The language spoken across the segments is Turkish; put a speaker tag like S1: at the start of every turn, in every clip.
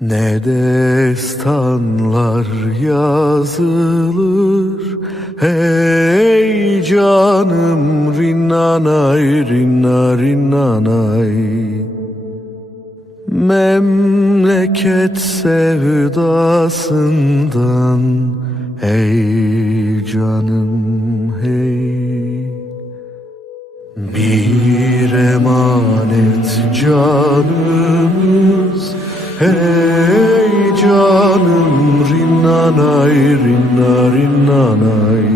S1: Ne destanlar yazılır Hey canım rinnanay rinna rinnanay Memleket sevdasından Hey canım hey. Bir emanet canımız Hey canım rinnanay rinna rinnanay.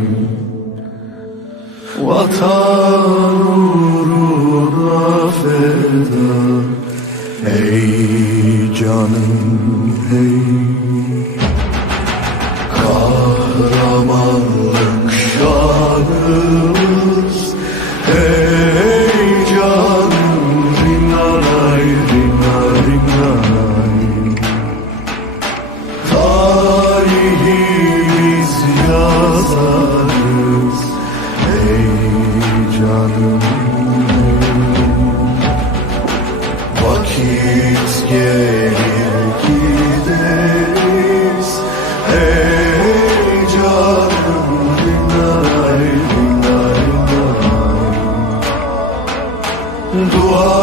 S1: Vatan uğruna feda. Hey canım hey yazarız. Hey canım. Vakit gelir gideriz Hey canım Rinnanay rinnanay Dualarla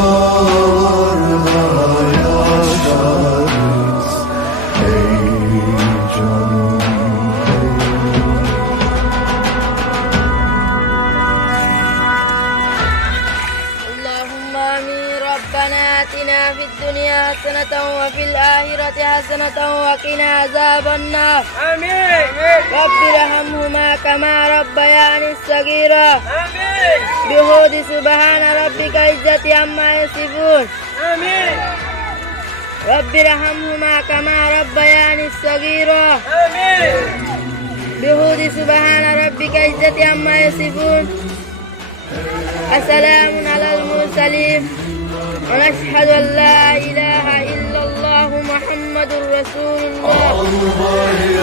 S2: ربنا آتنا في الدنيا حسنة وفي الآخرة حسنة وقنا عذاب النار.
S3: آمين.
S2: رب ارحمهما كما ربياني صغيرا.
S3: آمين.
S2: بهود سبحان ربك عزة عما يصفون.
S3: آمين.
S2: رب ارحمهما كما ربياني صغيرا.
S3: آمين.
S2: بهود سبحان ربك عزة عما يصفون. السلام على المرسلين. ونشهد أن لا إله إلا الله محمد رسول الله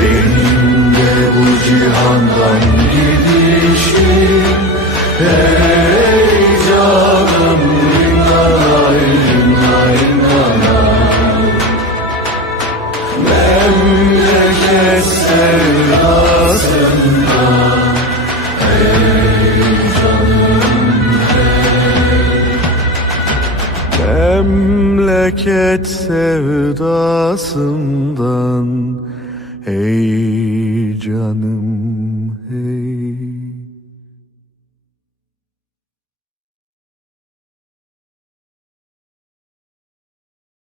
S1: Benim de bu cihandan gidişim Hey Memleket sevdasından Ey canım.